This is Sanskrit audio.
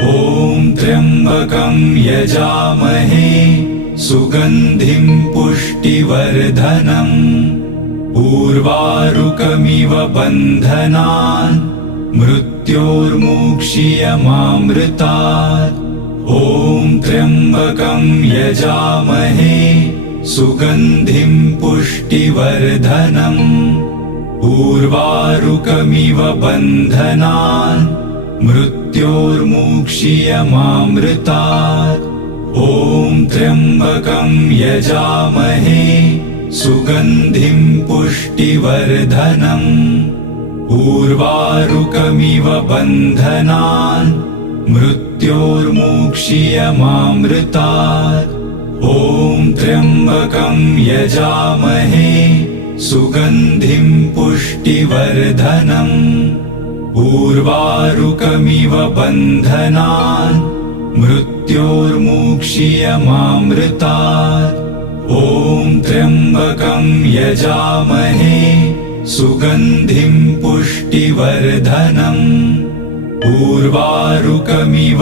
ॐ त्र्यम्बकं यजामहे सुगन्धिं पुष्टिवर्धनम् उर्वारुकमिव बन्धनान् मृत्योर्मुक्षीयमामृतात्। ॐ त्र्यम्बकं यजामहे सुगन्धिं पुष्टिवर्धनम् उर्वारुकमिव बन्धनान् मृत्योर्मुक्षीयमामृतात्। ॐ त्र्यम्बकं यजामहे सुगन्धिं पुष्टिवर्धनम् उर्वारुकमिव बन्धनान् मृत्योर्मुक्षीयमामृतात्। ॐ त्र्यम्बकं यजामहे सुगन्धिं पुष्टिवर्धनम् उर्वारुकमिव बन्धनान् मृत्योर्मुक्षीयमामृतात्। ॐ त्र्यम्बकं यजामहे सुगन्धिं पुष्टिवर्धनम् उर्वारुकमिव